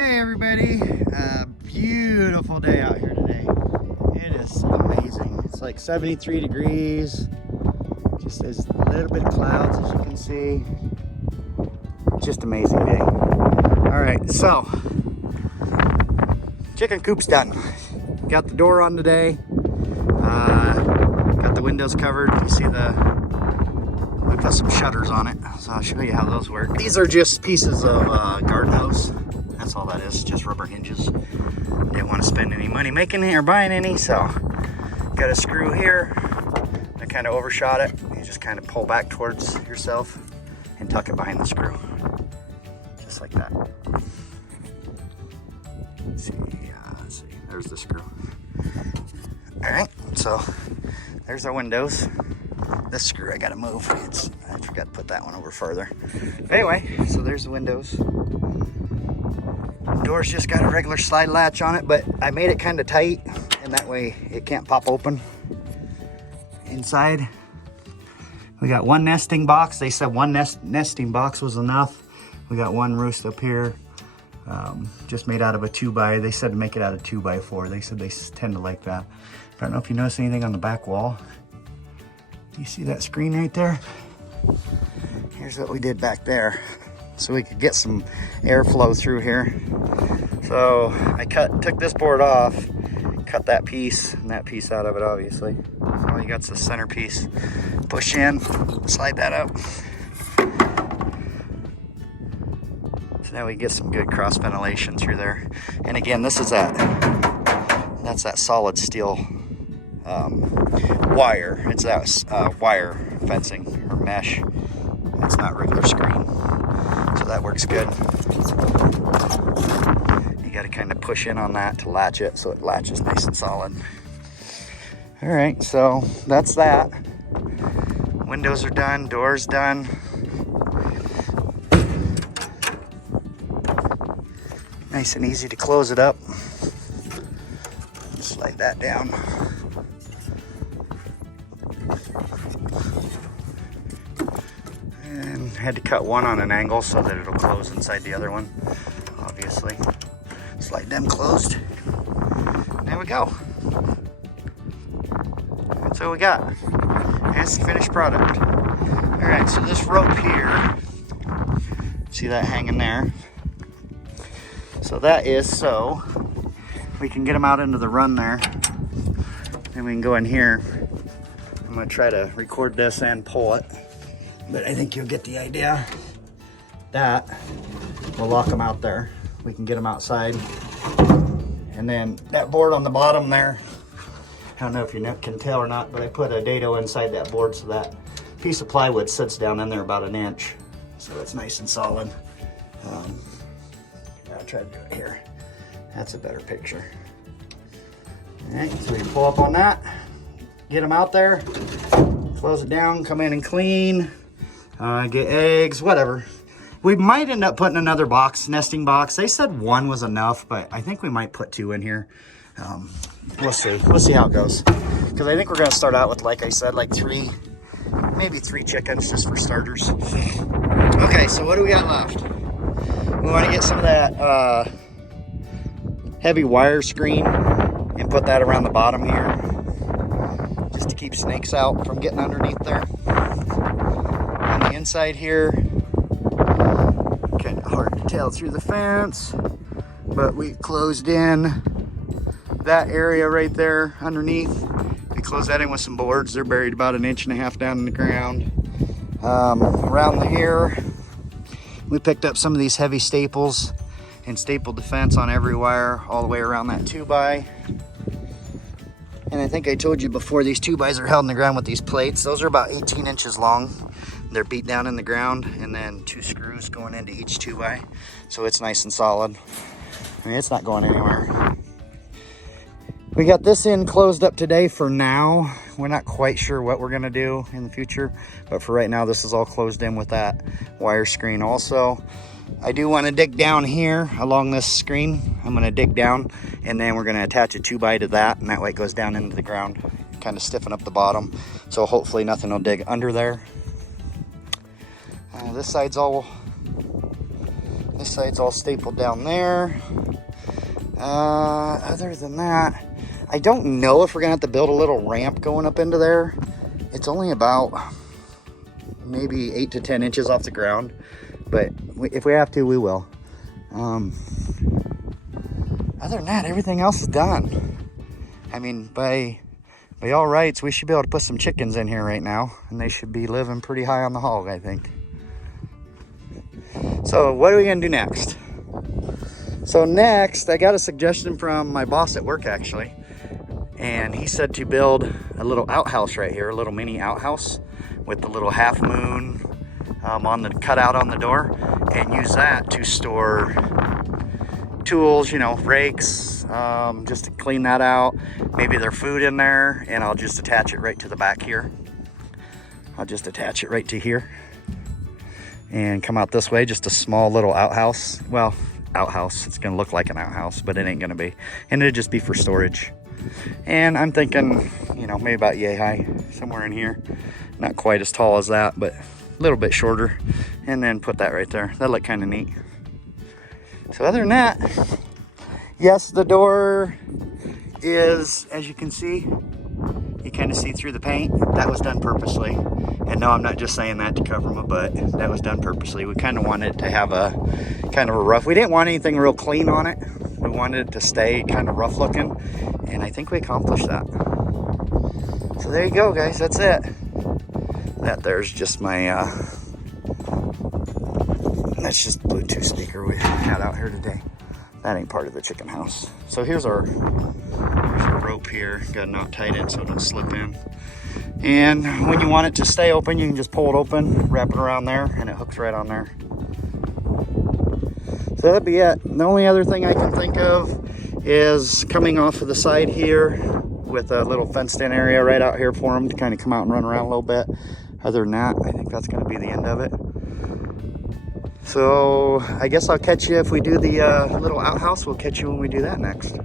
Hey everybody, beautiful day out here today. It is amazing. It's like 73 degrees. Just there's a little bit of clouds as you can see. Just amazing day. All right, so chicken coop's done. Got the door on today. Got the windows covered. You see we put some shutters on it, so I'll show you how those work. These are just pieces of garden hose. That's all that is, just rubber hinges. Didn't want to spend any money making it or buying any, so got a screw here. I kind of overshot it. You just kind of pull back towards yourself and tuck it behind the screw, just like that. Let's see, there's the screw. All right, so there's our windows. This screw I gotta move. I forgot to put that one over further. Anyway, so there's the windows. Door's just got a regular slide latch on it, but I made it kind of tight, and that way it can't pop open. Inside, we got one nesting box. They said one nesting box was enough. We got one roost up here, just made out of a 2x. They said to make it out of 2x4. They said they tend to like that. I don't know if you notice anything on the back wall. You see that screen right there? Here's what we did back there, so we could get some airflow through here. So I took this board off, cut that piece and that piece out of it, obviously. So all you got's the centerpiece. Push in, slide that up. So now we get some good cross ventilation through there. And again, that's that solid steel wire. It's that wire fencing or mesh. It's not regular screen, so that works good. You got to kind of push in on that to latch it so it latches nice and solid. All right, so that's that. Windows are done, doors done. Nice and easy to close it up. Slide that down. And had to cut one on an angle so that it'll close inside the other one, obviously. Slide them closed. There we go. That's what we got. That's the finished product. All right, so this rope here, see that hanging there? So that is so we can get them out into the run there. And we can go in here. I'm gonna try to record this and pull it, but I think you'll get the idea. That will lock them out there. We can get them outside. And then that board on the bottom there, I don't know if you can tell or not, but I put a dado inside that board so that piece of plywood sits down in there about 1 inch. So it's nice and solid. I'll try to do it here. That's a better picture. All right, so we can pull up on that, get them out there, close it down, come in and clean, get eggs, whatever. We might end up putting another nesting box. They said one was enough, but I think we might put 2 in here. We'll see how it goes. Because I think we're gonna start out with, like I said, like 3, maybe 3 chickens just for starters. Okay, so what do we got left? We wanna get some of that heavy wire screen and put that around the bottom here, just to keep snakes out from getting underneath there. On the inside here, kind of hard to tell through the fence, but we closed in that area right there underneath. We closed that in with some boards. They're buried about 1.5 inches down in the ground. Around here, we picked up some of these heavy staples and stapled the fence on every wire all the way around that 2x. And I think I told you before, these 2x's are held in the ground with these plates. Those are about 18 inches long. They're beat down in the ground, and then 2 screws going into each 2x. So it's nice and solid. I mean, it's not going anywhere. We got this in closed up today for now. We're not quite sure what we're gonna do in the future, but for right now, this is all closed in with that wire screen. Also, I do want to dig down here along this screen. I'm going to dig down, and then we're going to attach a 2x to that, and that way it goes down into the ground, kind of stiffen up the bottom, so hopefully nothing will dig under there. This side's all This side's all stapled down there. Other than that, I don't know if we're gonna have to build a little ramp going up into there. It's only about maybe 8 to 10 inches off the ground, but if we have to, we will. Other than that, everything else is done. I mean, by all rights, we should be able to put some chickens in here right now, and they should be living pretty high on the hog, I think. So what are we gonna do next? So next, I got a suggestion from my boss at work, actually, and he said to build a little outhouse right here, a little mini outhouse with the little half moon on the cutout on the door, and use that to store tools, you know, rakes, just to clean that out. Maybe their food in there, and I'll just attach it right to the back here. I'll just attach it right to here and come out this way, just a small little outhouse. Well, outhouse, it's gonna look like an outhouse, but it ain't gonna be, and it'll just be for storage. And I'm thinking, you know, maybe about yay high, somewhere in here. Not quite as tall as that, but a little bit shorter, and then put that right there. That'll look kind of neat. So other than that, yes, the door is, as you can see, you kind of see through the paint. That was done purposely. And no, I'm not just saying that to cover my butt. That was done purposely. We kind of wanted it to have a kind of a rough, we didn't want anything real clean on it. We wanted it to stay kind of rough looking, and I think we accomplished that. So there you go, guys, that's it. That there's just my, that's just Bluetooth speaker we had out here today. That ain't part of the chicken house. So here's our rope here. Got a knot tied in so it don't slip in. And when you want it to stay open, you can just pull it open, wrap it around there, and it hooks right on there. So that'd be it. The only other thing I can think of is coming off of the side here with a little fenced in area right out here for them to kind of come out and run around a little bit. Other than that, I think that's going to be the end of it. So I guess I'll catch you if we do the little outhouse. We'll catch you when we do that next.